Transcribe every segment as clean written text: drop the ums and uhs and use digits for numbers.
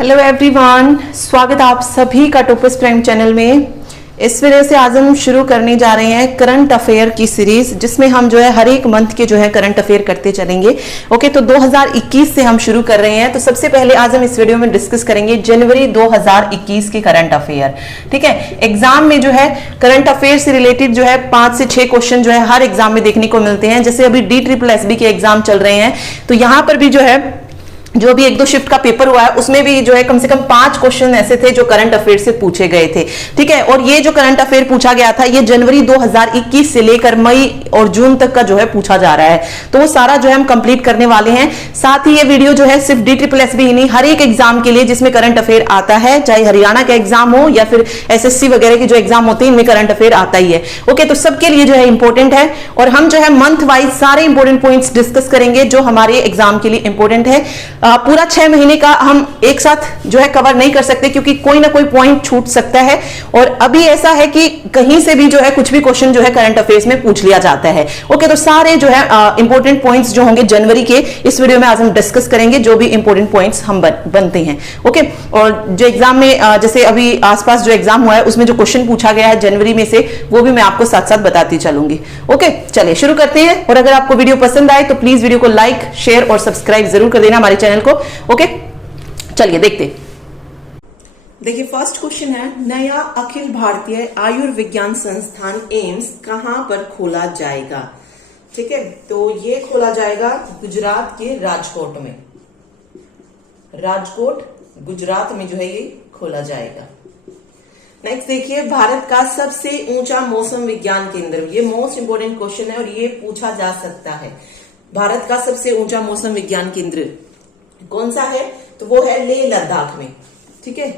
Hello everyone, स्वागत आप सभी का टॉपर्स प्राइम चैनल में। इस वीडियो से आज हम शुरू करने जा रहे हैं करंट अफेयर की सीरीज, जिसमें हम जो है हर एक मंथ के जो है करंट अफेयर करते चलेंगे। ओके, तो 2021 से हम शुरू कर रहे हैं। तो सबसे पहले आज हम इस वीडियो में डिस्कस करेंगे जनवरी 2021 के करंट अफेयर। ठीक है, एग्जाम में जो है करंट अफेयर से रिलेटेड जो है 5 से 6 क्वेश्चन जो है हर एग्जाम में देखने को मिलते हैं। जैसे अभी DSSB के एग्जाम चल रहे हैं, तो यहां पर भी जो है जो भी 1-2 शिफ्ट का पेपर हुआ है उसमें भी जो है कम से कम 5 क्वेश्चन ऐसे थे जो करंट अफेयर से पूछे गए थे। ठीक है, और ये जो करंट अफेयर पूछा गया था ये जनवरी 2021 से लेकर मई और जून तक का जो है पूछा जा रहा है। तो वो सारा जो है हम कंप्लीट करने वाले हैं। साथ ही ये वीडियो जो है सिर्फ DSSB ही नहीं, हर एक एग्जाम के लिए जिसमें करंट अफेयर आता है, चाहे हरियाणा का एग्जाम हो या फिर SSC वगैरह के जो एग्जाम होते हैं, इनमें करंट अफेयर आता ही है। ओके, तो सबके लिए जो है इंपॉर्टेंट है और हम जो है मंथ वाइज सारे इंपॉर्टेंट पॉइंट्स डिस्कस करेंगे जो हमारे एग्जाम के लिए इंपॉर्टेंट है। पूरा 6 महीने का हम एक साथ जो है कवर नहीं कर सकते, क्योंकि कोई ना कोई पॉइंट छूट सकता है। और अभी ऐसा है कि कहीं से भी जो है कुछ भी क्वेश्चन जो है करंट अफेयर्स में पूछ लिया जाता है। ओके, तो सारे जो है इंपॉर्टेंट पॉइंट्स जो होंगे जनवरी के, इस वीडियो में आज हम डिस्कस करेंगे, जो भी इंपॉर्टेंट पॉइंट्स हम बनते हैं। ओके, और जो एग्जाम में जैसे अभी आसपास जो एग्जाम हुआ है उसमें जो क्वेश्चन पूछा गया है जनवरी में से, वो भी मैं आपको साथ साथ बताती चलूंगी। ओके, चलिए शुरू करते हैं। और अगर आपको वीडियो पसंद आए तो प्लीज वीडियो को लाइक, शेयर और सब्सक्राइब जरूर कर देना हमारे चैनल को। ओके, चलिए देखते। देखिए, फर्स्ट क्वेश्चन है, नया अखिल भारतीय आयुर्विज्ञान संस्थान एम्स कहां पर खोला जाएगा? ठीक है, तो ये खोला जाएगा गुजरात के राजकोट में। राजकोट गुजरात में जो है ये खोला जाएगा। नेक्स्ट देखिए, भारत का सबसे ऊंचा मौसम विज्ञान केंद्र, ये मोस्ट इंपोर्टेंट क्वेश्चन है और ये पूछा जा सकता है। भारत का सबसे ऊंचा मौसम विज्ञान केंद्र कौन सा है? तो वो है लेह लद्दाख में। ठीक है,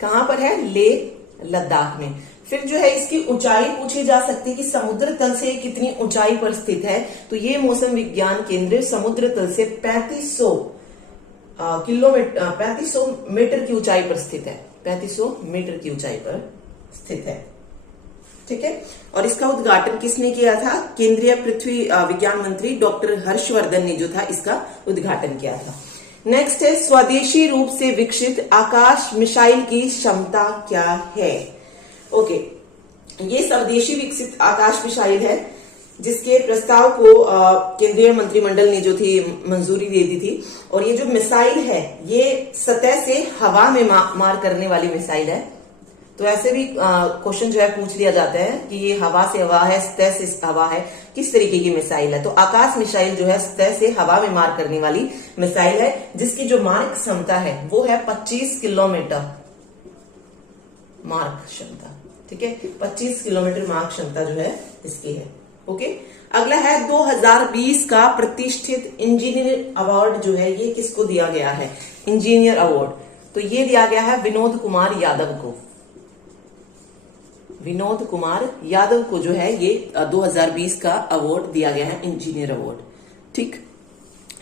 कहां पर है? लेह लद्दाख में। फिर जो है इसकी ऊंचाई पूछी जा सकती है कि समुद्र तल से कितनी ऊंचाई पर स्थित है। तो ये मौसम विज्ञान केंद्र समुद्र तल से 3500 मीटर की ऊंचाई पर स्थित है। 3500 मीटर की ऊंचाई पर स्थित है। ठीक है, और इसका उद्घाटन किसने किया था? केंद्रीय पृथ्वी विज्ञान मंत्री डॉक्टर हर्षवर्धन ने जो था इसका उद्घाटन किया था। नेक्स्ट है, स्वदेशी रूप से विकसित आकाश मिसाइल की क्षमता क्या है? ओके, ये स्वदेशी विकसित आकाश मिसाइल है जिसके प्रस्ताव को केंद्रीय मंत्रिमंडल ने जो थी मंजूरी दे दी थी। और ये जो मिसाइल है ये सतह से हवा में मार करने वाली मिसाइल है। तो ऐसे भी क्वेश्चन जो है पूछ लिया जाता है कि ये हवा से हवा है, सतह से हवा है, किस तरीके की मिसाइल है? तो आकाश मिसाइल जो है सतह से हवा में मार करने वाली मिसाइल है, जिसकी जो मारक क्षमता है वो है 25 किलोमीटर मारक क्षमता। ठीक है, 25 किलोमीटर मारक क्षमता जो है इसकी है। ओके, अगला है 2020 का प्रतिष्ठित इंजीनियर अवार्ड जो है ये किसको दिया गया है? इंजीनियर अवार्ड, तो ये दिया गया है विनोद कुमार यादव को। विनोद कुमार यादव को जो है ये 2020 का अवार्ड दिया गया है, इंजीनियर अवार्ड। ठीक,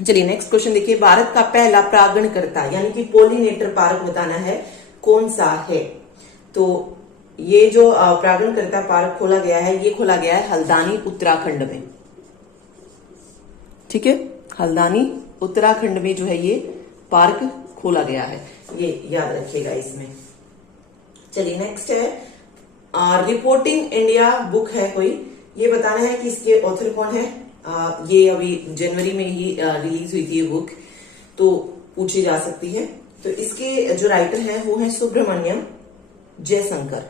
चलिए नेक्स्ट क्वेश्चन देखिए, भारत का पहला परागणकर्ता यानी कि पोलिनेटर पार्क बताना है कौन सा है? तो ये जो परागणकर्ता पार्क खोला गया है ये खोला गया है हल्द्वानी उत्तराखंड में। ठीक है, हल्द्वानी उत्तराखंड में जो है ये पार्क खोला गया है, ये याद रखिएगा इसमें। चलिए नेक्स्ट है, रिपोर्टिंग इंडिया बुक है कोई, ये बताना है कि इसके ऑथर कौन है। ये अभी जनवरी में ही रिलीज हुई थी ये बुक, तो पूछी जा सकती है। तो इसके जो राइटर हैं वो है सुब्रमण्यम जयशंकर।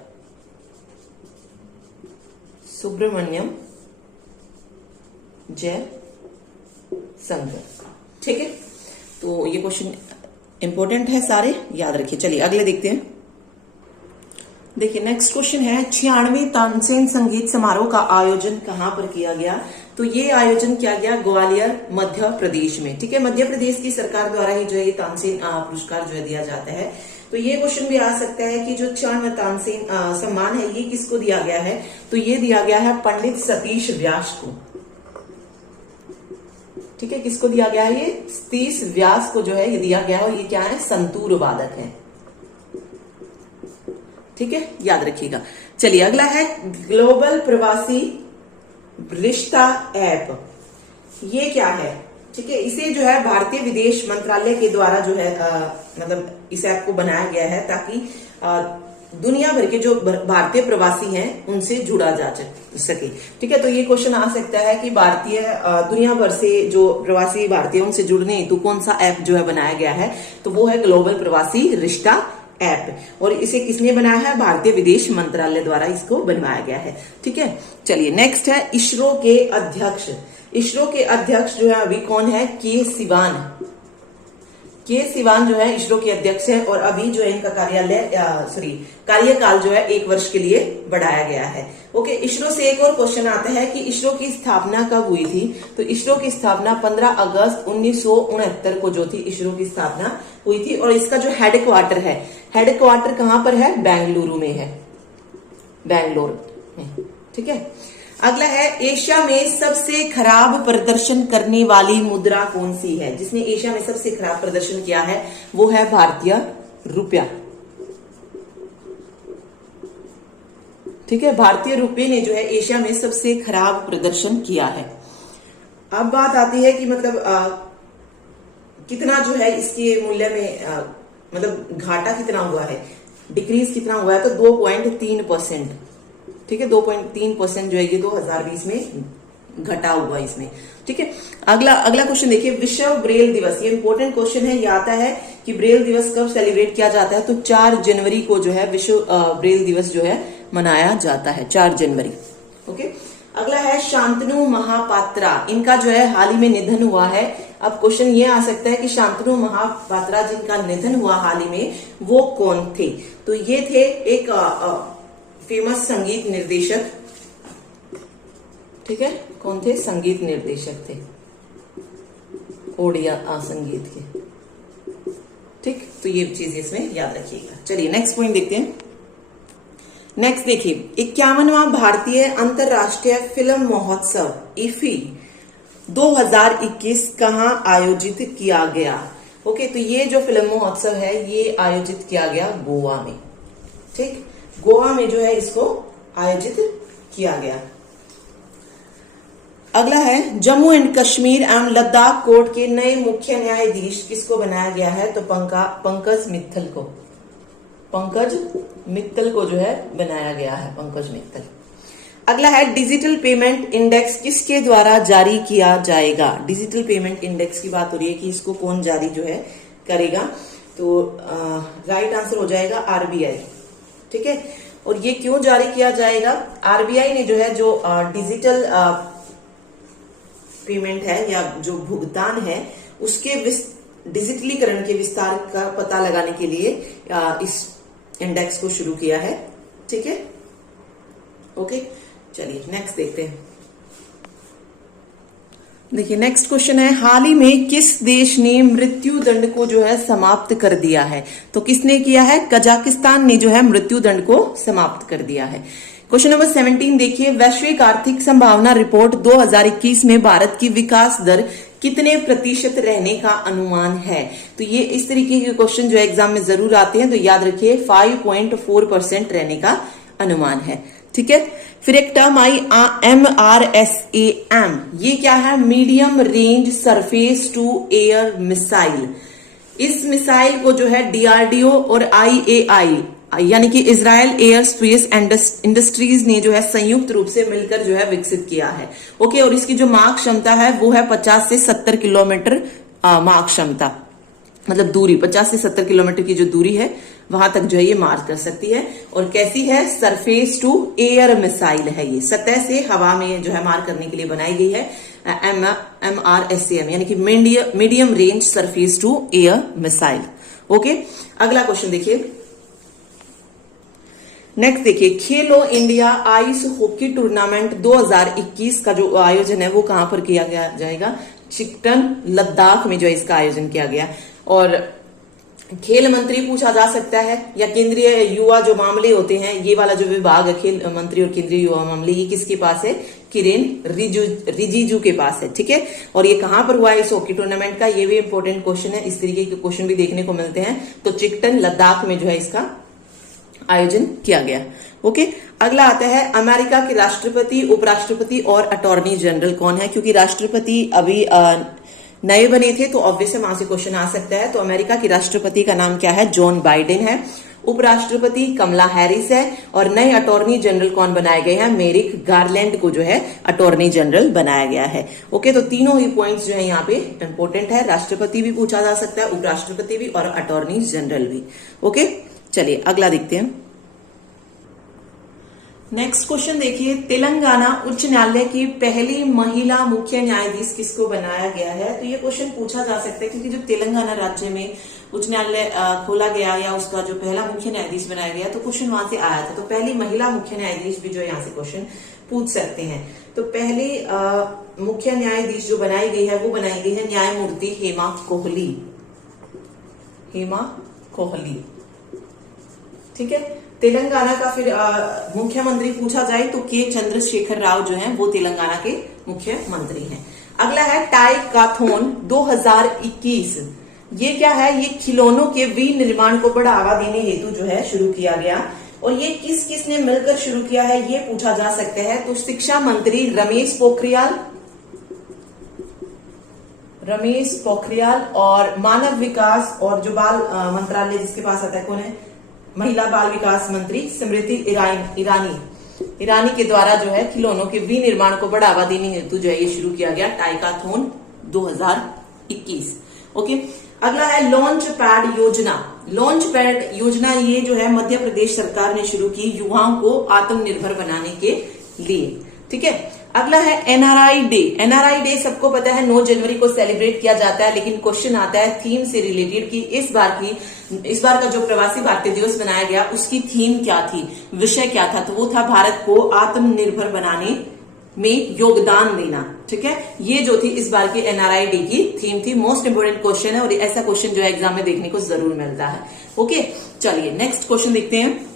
सुब्रमण्यम जयशंकर। ठीक है, तो ये क्वेश्चन इंपॉर्टेंट है, सारे याद रखिए। चलिए अगले देखते हैं। देखिए नेक्स्ट क्वेश्चन है, 96वें तानसेन संगीत समारोह का आयोजन कहां पर किया गया? तो ये आयोजन किया गया ग्वालियर मध्य प्रदेश में। ठीक है, मध्य प्रदेश की सरकार द्वारा ही जो है तानसेन पुरस्कार जो है दिया जाता है। तो ये क्वेश्चन भी आ सकता है कि जो 96वां तानसेन सम्मान है ये किसको दिया गया है? तो ये दिया गया है पंडित सतीश व्यास को। ठीक है, किसको दिया गया है? ये सतीश व्यास को जो है ये दिया गया है। और ये क्या है? संतूर वादक है। ठीक है, याद रखिएगा। चलिए अगला है, ग्लोबल प्रवासी रिश्ता ऐप, ये क्या है? ठीक है, इसे जो है भारतीय विदेश मंत्रालय के द्वारा जो है मतलब इस ऐप को बनाया गया है ताकि दुनिया भर के जो भारतीय प्रवासी हैं उनसे जुड़ा जा सके। ठीक है, तो ये क्वेश्चन आ सकता है कि भारतीय दुनिया भर से जो प्रवासी भारतीय उनसे जुड़ने हेतु कौन सा ऐप जो है बनाया गया है, तो वो है ग्लोबल प्रवासी रिश्ता ऐप। और इसे किसने बनाया है? भारतीय विदेश मंत्रालय द्वारा इसको बनवाया गया है। ठीक है, चलिए नेक्स्ट है इसरो के अध्यक्ष। इसरो के अध्यक्ष जो है अभी कौन है? के सिवान। के सिवान जो है इसरो के अध्यक्ष है और अभी जो है इनका कार्यकाल जो है 1 वर्ष के लिए बढ़ाया गया है। ओके, इसरो से एक और क्वेश्चन आता है कि इसरो की स्थापना कब हुई थी? तो इसरो की स्थापना 15 अगस्त 1969 को जो थी इसरो की स्थापना हुई थी। और इसका जो हेडक्वार्टर है, हेडक्वार्टर कहां पर है? बेंगलुरु में है, बेंगलोर में। ठीक है, अगला है एशिया में सबसे खराब प्रदर्शन करने वाली मुद्रा कौन सी है? जिसने एशिया में सबसे खराब प्रदर्शन किया है वो है भारतीय रुपया। ठीक है, भारतीय रुपये ने जो है एशिया में सबसे खराब प्रदर्शन किया है। अब बात आती है कि मतलब कितना जो है इसके मूल्य में मतलब घाटा कितना हुआ है, डिक्रीज कितना हुआ है? तो 2.3%। ठीक है, 2.3% जो है ये 2020 में घटा हुआ इसमें। ठीक है, अगला क्वेश्चन देखिए, विश्व ब्रेल दिवस। ये इंपॉर्टेंट क्वेश्चन है, ये आता है कि ब्रेल दिवस कब सेलिब्रेट किया जाता है? तो 4 जनवरी को जो है विश्व ब्रेल दिवस जो है मनाया जाता है, 4 जनवरी। ओके, अगला है शांतनु महापात्रा। इनका जो है हाल ही में निधन हुआ है। अब क्वेश्चन ये आ सकता है कि शांतनु महापात्रा जिनका निधन हुआ हाल ही में, वो कौन थे? तो ये थे एक फेमस संगीत निर्देशक। ठीक है, कौन थे? संगीत निर्देशक थे, ओडिया संगीत के। ठीक, तो ये चीज इसमें याद रखिएगा। चलिए नेक्स्ट पॉइंट देखते हैं। नेक्स्ट देखिए, 51वां भारतीय अंतरराष्ट्रीय फिल्म महोत्सव इफी 2021 कहां आयोजित किया गया? ओके, तो ये जो फिल्म महोत्सव है ये आयोजित किया गया गोवा में। ठीक, गोवा में जो है इसको आयोजित किया गया। अगला है जम्मू एंड कश्मीर एवं लद्दाख कोर्ट के नए मुख्य न्यायाधीश किसको बनाया गया है? तो पंकज मित्तल को, पंकज मित्तल को जो है बनाया गया है, पंकज मित्तल। अगला है डिजिटल पेमेंट इंडेक्स किसके द्वारा जारी किया जाएगा? डिजिटल पेमेंट इंडेक्स की बात हो रही है कि इसको कौन जारी जो है करेगा? तो राइट आंसर हो जाएगा आरबीआई। ठीक है, और ये क्यों जारी किया जाएगा? आरबीआई ने जो है जो डिजिटल पेमेंट है या जो भुगतान है उसके डिजिटलीकरण के विस्तार का पता लगाने के लिए इस इंडेक्स को शुरू किया है। ठीक है, ओके, चलिए नेक्स्ट देखते हैं। देखिए नेक्स्ट क्वेश्चन है, हाल ही में किस देश ने मृत्यु दंड को जो है समाप्त कर दिया है? तो किसने किया है? कजाकिस्तान ने जो है मृत्यु दंड को समाप्त कर दिया है। क्वेश्चन नंबर 17 देखिए, वैश्विक आर्थिक संभावना रिपोर्ट 2021 में भारत की विकास दर कितने प्रतिशत रहने का अनुमान है? तो ये इस तरीके के क्वेश्चन जो एग्जाम में जरूर आते हैं, तो याद रखिए 5.4% रहने का अनुमान है। ठीक है, फिर एक टर्म आई MRSAM। ये क्या है? Medium range surface to air missile. इस मिसाइल को जो है DRDO और IAI यानी कि इजराइल एयर स्पेस इंडस्ट्रीज ने जो है संयुक्त रूप से मिलकर जो है विकसित किया है। ओके, और इसकी जो मार्क क्षमता है वो है 50 से 70 किलोमीटर मार्क क्षमता, मतलब दूरी 50 से 70 किलोमीटर की जो दूरी है वहां तक जो है ये मार कर सकती है। और कैसी है? सरफेस टू एयर मिसाइल है, ये सतह से हवा में जो है मार करने के लिए बनाई गई है। MRSAM यानी कि medium range surface to air missile. Okay, अगला क्वेश्चन देखिए। नेक्स्ट देखिए, Khelo India ice hockey tournament 2021 का जो आयोजन है वो कहां पर किया जाएगा? चिकटन लद्दाख में जो है इसका आयोजन किया गया। और खेल मंत्री पूछा जा सकता है या केंद्रीय युवा जो मामले होते हैं, ये वाला जो विभाग है खेल मंत्री और केंद्रीय युवा मामले, ये किसके पास है? किरेन रिजिजू के पास है। ठीक है, और ये कहां पर हुआ है इस हॉकी टूर्नामेंट का? ये भी इंपॉर्टेंट क्वेश्चन है, इस तरीके के क्वेश्चन भी देखने को मिलते हैं। तो चिकटन लद्दाख में जो है इसका आयोजन किया गया। ओके, अगला आता है अमेरिका के राष्ट्रपति, उपराष्ट्रपति और अटॉर्नी जनरल कौन है? क्योंकि राष्ट्रपति अभी नए बने थे तो ऑब्वियस वहां से क्वेश्चन आ सकता है। तो अमेरिका के राष्ट्रपति का नाम क्या है? जॉन बाइडेन है। उपराष्ट्रपति कमला हैरिस है। और नए अटॉर्नी जनरल कौन बनाए गए हैं? मेरिक गारलैंड को जो है अटॉर्नी जनरल बनाया गया है। ओके, तो तीनों ही पॉइंट्स जो है यहाँ पे इंपॉर्टेंट है। राष्ट्रपति भी पूछा जा सकता है, उपराष्ट्रपति भी और अटॉर्नी जनरल भी। ओके, चलिए अगला देखते हैं। नेक्स्ट क्वेश्चन देखिए, तेलंगाना उच्च न्यायालय की पहली महिला मुख्य न्यायाधीश किसको बनाया गया है? तो ये क्वेश्चन पूछा जा सकता है क्योंकि जो तेलंगाना राज्य में उच्च न्यायालय खोला गया या उसका जो पहला मुख्य न्यायाधीश बनाया गया तो क्वेश्चन वहां से आया था। तो पहली महिला मुख्य न्यायाधीश भी जो यहाँ से क्वेश्चन पूछ सकते हैं। तो पहली मुख्य न्यायाधीश जो बनाई गई है वो बनाई गई है न्यायमूर्ति हेमा कोहली। हेमा कोहली, ठीक है। तेलंगाना का फिर मुख्यमंत्री पूछा जाए तो के चंद्रशेखर राव जो हैं वो तेलंगाना के मुख्यमंत्री हैं। अगला है टाइकाथॉन 2021। ये क्या है? ये खिलौनों के विनिर्माण को बढ़ावा देने हेतु जो है शुरू किया गया। और ये किस किस ने मिलकर शुरू किया है ये पूछा जा सकता है। तो शिक्षा मंत्री रमेश पोखरियाल और मानव विकास और जो बाल मंत्रालय जिसके पास आता है कौन है? महिला बाल विकास मंत्री स्मृति ईरानी के द्वारा जो है खिलौनों के विनिर्माण को बढ़ावा देने हेतु जो है ये शुरू किया गया टाइकाथॉन 2021। ओके, अगला है लॉन्च पैड योजना। लॉन्च पैड योजना ये जो है मध्य प्रदेश सरकार ने शुरू की युवाओं को आत्मनिर्भर बनाने के लिए, ठीक है। अगला है एनआरआई डे। एनआरआई डे सबको पता है 9 जनवरी को सेलिब्रेट किया जाता है, लेकिन क्वेश्चन आता है थीम से रिलेटेड कि इस बार का जो प्रवासी भारतीय दिवस बनाया गया उसकी थीम क्या थी, विषय क्या था? तो वो था भारत को आत्मनिर्भर बनाने में योगदान देना, ठीक है। ये जो थी इस बार की एनआरआई डे की थीम थी। मोस्ट इंपोर्टेंट क्वेश्चन है और ऐसा क्वेश्चन जो है एग्जाम में देखने को जरूर मिलता है। ओके, चलिए नेक्स्ट क्वेश्चन देखते हैं।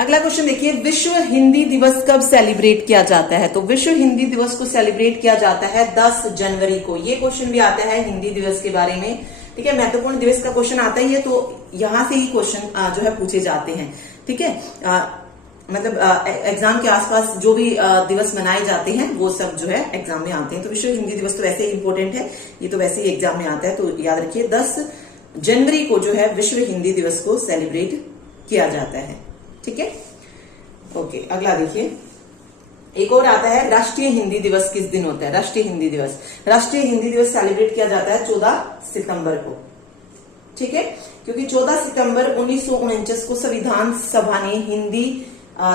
अगला क्वेश्चन देखिए, विश्व हिंदी दिवस कब सेलिब्रेट किया जाता है? तो विश्व हिंदी दिवस को सेलिब्रेट किया जाता है 10 जनवरी को। ये क्वेश्चन भी आता है हिंदी दिवस के बारे में, ठीक है। महत्वपूर्ण दिवस का क्वेश्चन आता ही है तो यहां से ही क्वेश्चन जो है पूछे जाते हैं, ठीक है। मतलब एग्जाम के आसपास जो भी दिवस मनाए जाते हैं वो सब जो है एग्जाम में आते हैं। तो विश्व हिंदी दिवस तो वैसे ही इंपॉर्टेंट है, ये तो वैसे ही एग्जाम में आता है, तो याद रखिए 10 जनवरी को जो है विश्व हिंदी दिवस को सेलिब्रेट किया जाता है, ठीक है। ओके, अगला देखिए, एक और आता है राष्ट्रीय हिंदी दिवस किस दिन होता है? राष्ट्रीय हिंदी दिवस सेलिब्रेट किया जाता है 14 सितंबर को, ठीक है। क्योंकि 14 सितंबर 1949 को संविधान सभा ने हिंदी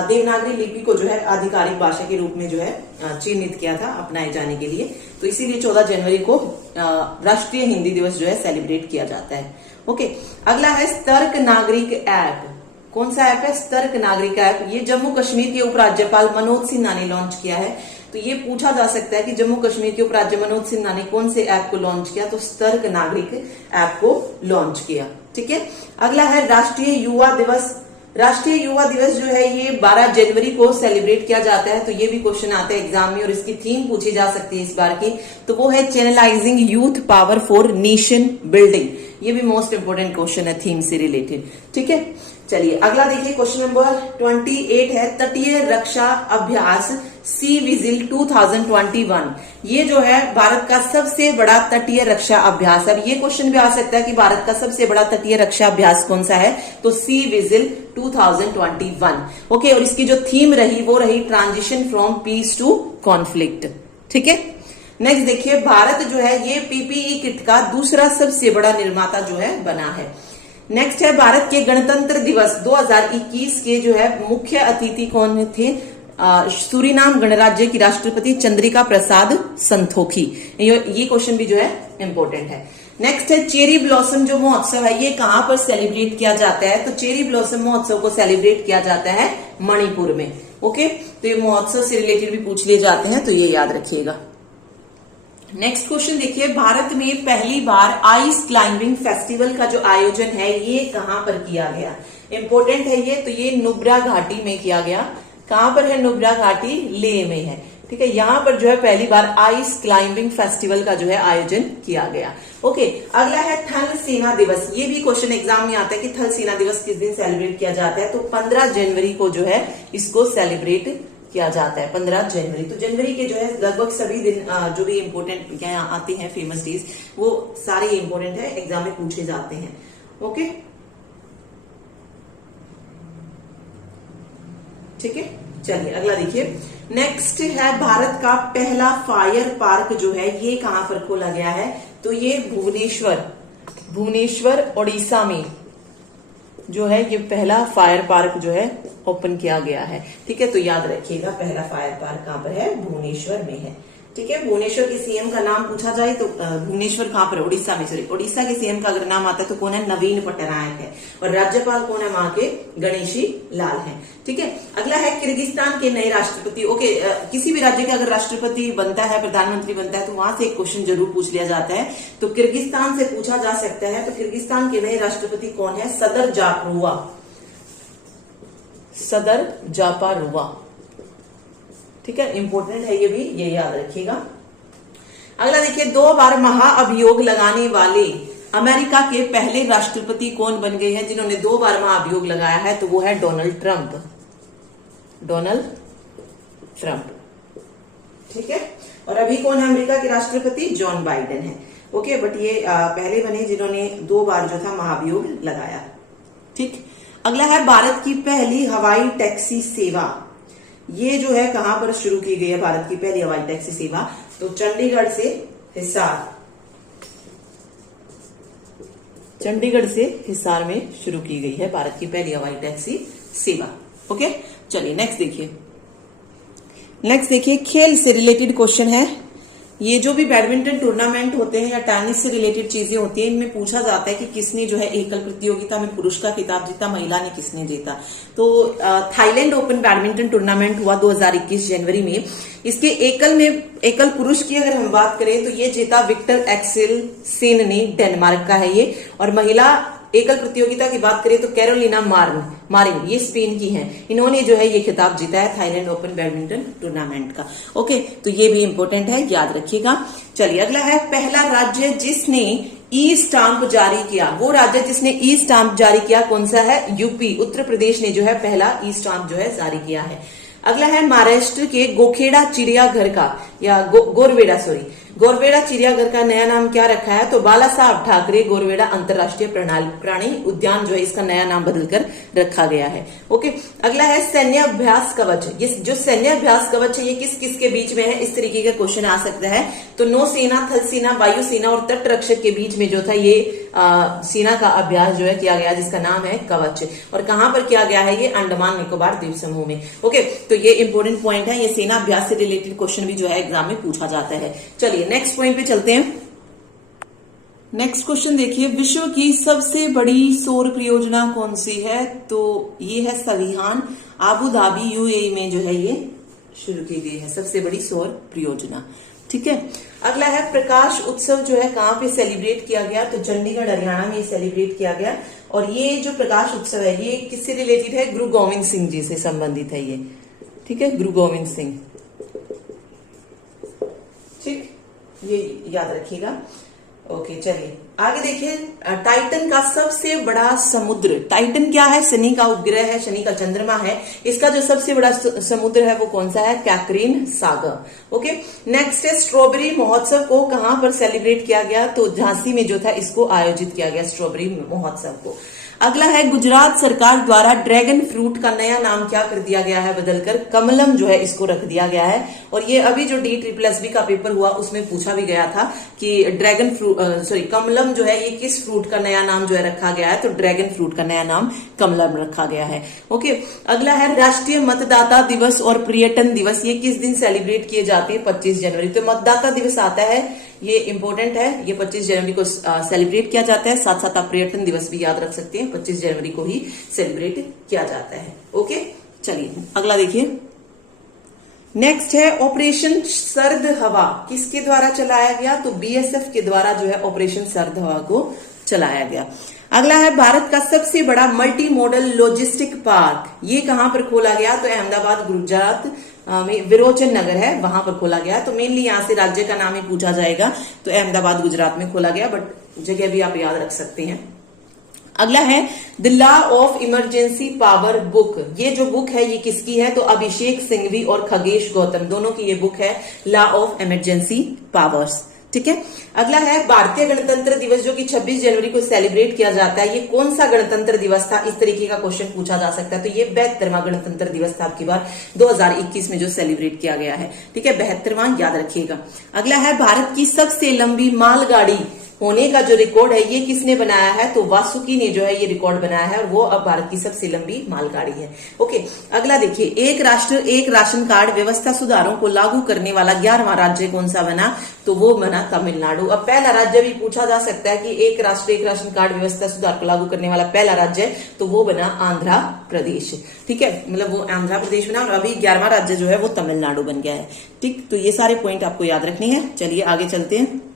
देवनागरी लिपि को जो है आधिकारिक भाषा के रूप में जो है चिन्हित किया था अपनाए जाने के लिए। तो इसीलिए 14 जनवरी को राष्ट्रीय हिंदी दिवस जो है सेलिब्रेट किया जाता है। ओके, अगला है सतर्क नागरिक ऐप। कौन सा ऐप है? सतर्क नागरिक ऐप। ये जम्मू कश्मीर के उपराज्यपाल मनोज सिन्हा ने लॉन्च किया है। तो ये पूछा जा सकता है कि जम्मू कश्मीर के उपराज्यपाल मनोज सिन्हा ने कौन से ऐप को लॉन्च किया? तो सतर्क नागरिक ऐप को लॉन्च किया, ठीक है। अगला है राष्ट्रीय युवा दिवस। राष्ट्रीय युवा दिवस जो है ये 12 जनवरी को सेलिब्रेट किया जाता है। तो ये भी क्वेश्चन आता है एग्जाम में और इसकी थीम पूछी जा सकती है इस बार की। तो वो है channelising youth power for nation building. ये भी मोस्ट इंपोर्टेंट क्वेश्चन है थीम से रिलेटेड, ठीक है। चलिए अगला देखिए, क्वेश्चन नंबर 28 है तटीय रक्षा अभ्यास सी विजिल 2021। ये जो है भारत का सबसे बड़ा तटीय रक्षा अभ्यास। अब ये क्वेश्चन भी आ सकता है कि भारत का सबसे बड़ा तटीय रक्षा अभ्यास कौन सा है? तो सी विजिल 2021। ओके, और इसकी जो थीम रही वो रही transition from peace to conflict, ठीक है। नेक्स्ट देखिए, भारत जो है ये पीपीई किट का दूसरा सबसे बड़ा निर्माता जो है बना है। नेक्स्ट है भारत के गणतंत्र दिवस 2021 के जो है मुख्य अतिथि कौन थे? सूरीनाम गणराज्य की राष्ट्रपति चंद्रिका प्रसाद संतोखी। ये क्वेश्चन भी जो है इंपॉर्टेंट है। नेक्स्ट है चेरी ब्लॉसम जो महोत्सव है ये कहां पर सेलिब्रेट किया जाता है? तो चेरी ब्लॉसम महोत्सव को सेलिब्रेट किया जाता है मणिपुर में। ओके, तो ये महोत्सव से रिलेटेड भी पूछ लिए जाते हैं, तो ये याद रखिएगा। नेक्स्ट क्वेश्चन देखिए, भारत में पहली बार आइस क्लाइंबिंग फेस्टिवल का जो आयोजन है ये कहां पर किया गया? इंपॉर्टेंट है ये। तो ये नुब्रा घाटी में किया गया। कहां पर है नुब्रा घाटी? लेह में है, ठीक है। यहां पर जो है पहली बार आइस क्लाइंबिंग फेस्टिवल का जो है आयोजन किया गया। ओके, अगला है थल सेना दिवस। ये भी क्वेश्चन एग्जाम में आता है कि थल सेना दिवस किस दिन सेलिब्रेट किया जाता है? तो 15 जनवरी को जो है इसको सेलिब्रेट किया जाता है? 15 जनवरी। तो जनवरी के जो है लगभग सभी दिन जो भी इम्पोर्टेंट यहाँ आते हैं फेमस डेज, वो सारे इम्पोर्टेंट है, एग्जाम में पूछे जाते हैं। ओके, ठीक है। चलिए अगला देखिए, नेक्स्ट है भारत का पहला फायर पार्क जो है ये कहां पर खोला गया है? तो ये भुवनेश्वर उड़ीसा में जो है ये पहला फायर पार्क जो है ओपन किया गया है। ठीक है, तो याद रखिएगा पहला फायर पार्क कहां पर है? भुवनेश्वर में है। ठीक है, भुवनेश्वर के सीएम का नाम पूछा जाए तो भुवनेश्वर कहां पर? उड़ीसा में। सॉरी, उड़ीसा के सीएम का अगर नाम आता है तो कौन है? नवीन पटनायक है। और राज्यपाल कौन है वहां के? गणेशी लाल है। ठीक है, अगला है किर्गिस्तान के नए राष्ट्रपति। ओके, किसी भी राज्य का अगर राष्ट्रपति बनता है, प्रधानमंत्री बनता है, तो वहां से एक क्वेश्चन जरूर पूछ लिया जाता है। तो किर्गिस्तान से पूछा जा सकता है। तो किर्गिस्तान के नए राष्ट्रपति कौन है? सदर जापारोवा। ठीक है, इंपॉर्टेंट है ये भी, ये याद रखिएगा। अगला देखिए, 2 बार महाअभियोग लगाने वाले अमेरिका के पहले राष्ट्रपति कौन बन गए हैं जिन्होंने 2 बार महाअभियोग लगाया है? तो वो है डोनाल्ड ट्रंप। ठीक है, और अभी कौन है अमेरिका के राष्ट्रपति? जॉन बाइडेन है। ओके, बट ये पहले बने जिन्होंने 2 बार जो था महाअभियोग लगाया। ठीक, अगला है भारत की पहली हवाई टैक्सी सेवा। ये जो है कहां पर शुरू की गई है भारत की पहली हवाई टैक्सी सेवा? तो चंडीगढ़ से हिसार में शुरू की गई है भारत की पहली हवाई टैक्सी सेवा। ओके, चलिए नेक्स्ट देखिए, खेल से रिलेटेड क्वेश्चन है। ये जो भी बैडमिंटन टूर्नामेंट होते हैं या टेनिस से रिलेटेड चीजें होती हैं, इनमें पूछा जाता है कि किसने जो है एकल प्रतियोगिता में पुरुष का खिताब जीता, महिला ने किसने जीता। तो थाईलैंड ओपन बैडमिंटन टूर्नामेंट हुआ 2021 जनवरी में। इसके एकल पुरुष की अगर हम बात करें तो ये जीता विक्टर एक्सेल सेन ने, डेनमार्क का है ये। और महिला एकल प्रतियोगिता की बात करें तो कैरोलिना मारिन, ये स्पेन की हैं। इन्होंने जो है ये खिताब जीता है थाईलैंड ओपन बैडमिंटन टूर्नामेंट का। ओके, तो ये भी इंपॉर्टेंट है, याद रखिएगा। चलिए अगला है, पहला राज्य जिसने ई स्टाम्प जारी किया। वो राज्य जिसने ई स्टाम्प जारी किया कौन सा है? यूपी, उत्तर प्रदेश ने जो है पहला ई स्टाम्प जो है जारी किया है। अगला है, महाराष्ट्र के गोखेड़ा चिड़ियाघर का या गोरवेड़ा चिड़ियाघर का नया नाम क्या रखा है? तो बाला साहब ठाकरे गोरवेड़ा अंतर्राष्ट्रीय प्राणी उद्यान जो है इसका नया नाम बदलकर रखा गया है। ओके, अगला है सैन्य अभ्यास कवच। ये जो सैन्य अभ्यास कवच है ये किस किस के बीच में है? इस तरीके का क्वेश्चन आ सकता है। तो नौसेना, थल सेना, वायुसेना और तट रक्षक के बीच में जो था ये सेना का अभ्यास जो है किया गया, जिसका नाम है कवच। और कहां पर किया गया है? ये अंडमान निकोबार द्वीप समूह में। ओके, तो ये इंपॉर्टेंट पॉइंट है। ये सेना अभ्यास से रिलेटेड क्वेश्चन भी जो है एग्जाम में पूछा जाता है। चलिए नेक्स्ट पॉइंट पे चलते हैं। नेक्स्ट क्वेश्चन देखिए, विश्व की सबसे बड़ी सौर परियोजना कौन सी है? तो ये है सलिहान, आबू धाबी यूएई में जो है ये शुरू की गई है सबसे बड़ी सौर परियोजना। ठीक है, अगला है, प्रकाश उत्सव जो है कहां पे सेलिब्रेट किया गया? तो चंडीगढ़ हरियाणा में सेलिब्रेट किया गया। और ये जो प्रकाश उत्सव है ये किससे रिलेटेड है? गुरु गोविंद सिंह जी से संबंधित है ये। ठीक है, गुरु गोविंद सिंह। ठीक, ये याद रखिएगा। ओके, चलिए आगे देखिए, टाइटन का सबसे बड़ा समुद्र। टाइटन क्या है? शनि का उपग्रह है, शनि का चंद्रमा है। इसका जो सबसे बड़ा समुद्र है वो कौन सा है? कैक्रीन सागर। ओके, नेक्स्ट है, स्ट्रॉबेरी महोत्सव को कहां पर सेलिब्रेट किया गया? तो झांसी में जो था इसको आयोजित किया गया स्ट्रॉबेरी महोत्सव को। अगला है, गुजरात सरकार द्वारा ड्रैगन फ्रूट का नया नाम क्या कर दिया गया है? बदलकर कमलम जो है इसको रख दिया गया है। और ये अभी जो DSSB का पेपर हुआ उसमें पूछा भी गया था कि कमलम जो है ये किस फ्रूट का नया नाम जो है रखा गया है? तो ड्रैगन फ्रूट का नया नाम कमलम रखा गया है। ओके, अगला है, राष्ट्रीय मतदाता दिवस और पर्यटन दिवस ये किस दिन सेलिब्रेट किए जाते हैं? 25 जनवरी। तो मतदाता दिवस आता है, ये इंपॉर्टेंट है, ये 25 जनवरी को सेलिब्रेट किया जाता है। साथ साथ आप पर्यटन दिवस भी याद रख सकते हैं, 25 जनवरी को ही सेलिब्रेट किया जाता है। ओके, चलिए अगला देखिए। नेक्स्ट है, ऑपरेशन सर्द हवा किसके द्वारा चलाया गया? तो BSF के द्वारा जो है ऑपरेशन सर्द हवा को चलाया गया। अगला है, भारत का सबसे बड़ा मल्टी मॉडल लॉजिस्टिक पार्क ये कहां पर खोला गया? तो अहमदाबाद गुजरात में विरोचन नगर है वहां पर खोला गया। तो मेनली यहां से राज्य का नाम ही पूछा जाएगा, तो अहमदाबाद गुजरात में खोला गया, बट जगह भी आप याद रख सकते हैं। अगला है the law of emergency power book. ये जो बुक है ये किसकी है? तो अभिषेक सिंघवी और खगेश गौतम दोनों की ये बुक है, लॉ ऑफ इमरजेंसी पावर्स। ठीक है। अगला है भारतीय गणतंत्र दिवस जो कि 26 जनवरी को सेलिब्रेट किया जाता है, ये कौन सा गणतंत्र दिवस था? इस तरीके का क्वेश्चन पूछा जा सकता है। तो ये 72वां गणतंत्र दिवस था आपकी बार 2021 में जो सेलिब्रेट किया गया है। ठीक है, 72वां याद रखिएगा। अगला है भारत की सबसे लंबी मालगाड़ी होने का जो रिकॉर्ड है ये किसने बनाया है? तो वासुकी ने जो है ये रिकॉर्ड बनाया है और वो अब भारत की सबसे लंबी मालगाड़ी है। ओके, अगला देखिए, एक राष्ट्र एक राशन कार्ड व्यवस्था सुधारों को लागू करने वाला 11वां राज्य कौन सा बना? तो वो बना तमिलनाडु। अब पहला राज्य भी पूछा जा सकता है कि एक राष्ट्र एक राशन कार्ड व्यवस्था सुधार को लागू करने वाला पहला राज्य, तो वो बना आंध्र प्रदेश। ठीक है, मतलब वो आंध्र प्रदेश बना और अभी 11वां राज्य जो है वो तमिलनाडु बन गया है। ठीक, तो ये सारे पॉइंट आपको याद रखने हैं। चलिए आगे चलते हैं।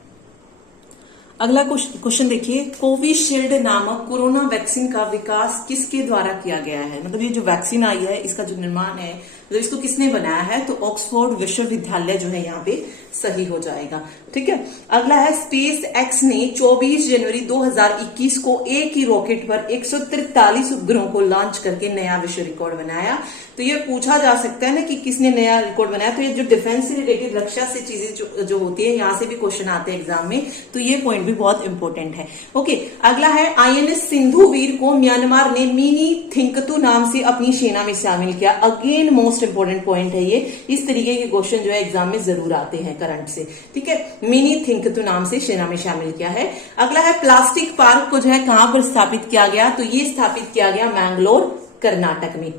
अगला क्वेश्चन देखिए, कोविशील्ड नामक कोरोना वैक्सीन का विकास किसके द्वारा किया गया है? मतलब ये जो वैक्सीन आई है इसका जो निर्माण है मतलब इसको किसने बनाया है? तो ऑक्सफोर्ड विश्वविद्यालय जो है यहाँ पे सही हो जाएगा। ठीक है। अगला है स्पेस एक्स ने 24 जनवरी 2021 को एक ही रॉकेट पर 143 उपग्रहों को लॉन्च करके नया विश्व रिकॉर्ड बनाया। तो ये पूछा जा सकता है ना कि किसने नया रिकॉर्ड बनाया। तो ये जो डिफेंस से रिलेटेड रक्षा से चीजें जो होती है यहाँ से भी क्वेश्चन आते हैं एग्जाम में, तो ये पॉइंट भी बहुत इंपॉर्टेंट है। ओके, अगला है आईएनएस सिंधुवीर को म्यांमार ने मिनी थिंकतू नाम से अपनी सेना में शामिल किया। अगेन मोस्ट इंपोर्टेंट पॉइंट है ये, इस तरीके के क्वेश्चन जो है एग्जाम में जरूर आते हैं करंट से। ठीक है, मिनी थिंकतू नाम से सेना में शामिल किया है। अगला है प्लास्टिक पार्क को जो है कहां पर स्थापित किया गया? तो ये स्थापित किया गया मैंगलोर कर्नाटक में।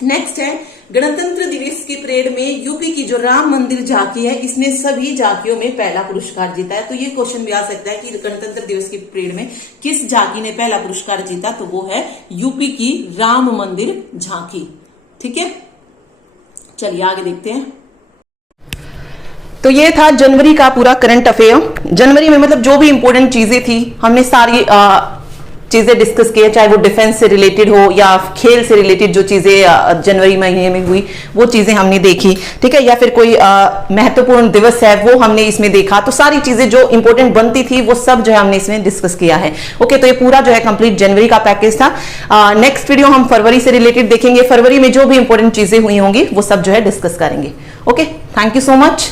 नेक्स्ट है गणतंत्र दिवस की परेड में यूपी की जो राम मंदिर झांकी है इसने सभी झांकियों में पहला पुरस्कार जीता है। तो ये क्वेश्चन भी आ सकता है कि गणतंत्र दिवस की परेड में किस झांकी ने पहला पुरस्कार जीता? तो वो है यूपी की राम मंदिर झांकी। ठीक है, चलिए आगे देखते हैं। तो ये था जनवरी का पूरा करंट अफेयर। जनवरी में मतलब जो भी इंपॉर्टेंट चीजें थी हमने सारी चीजें डिस्कस किए, चाहे वो डिफेंस से रिलेटेड हो या खेल से रिलेटेड जो चीजें जनवरी महीने में हुई वो चीजें हमने देखी। ठीक है, या फिर कोई महत्वपूर्ण दिवस है वो हमने इसमें देखा। तो सारी चीजें जो इंपॉर्टेंट बनती थी वो सब जो है हमने इसमें डिस्कस किया है। ओके, तो ये पूरा जो है कंप्लीट जनवरी का पैकेज था। नेक्स्ट वीडियो हम फरवरी से रिलेटेड देखेंगे। फरवरी में जो भी इंपॉर्टेंट चीजें हुई होंगी वो सब जो है डिस्कस करेंगे। Okay, thank you so much.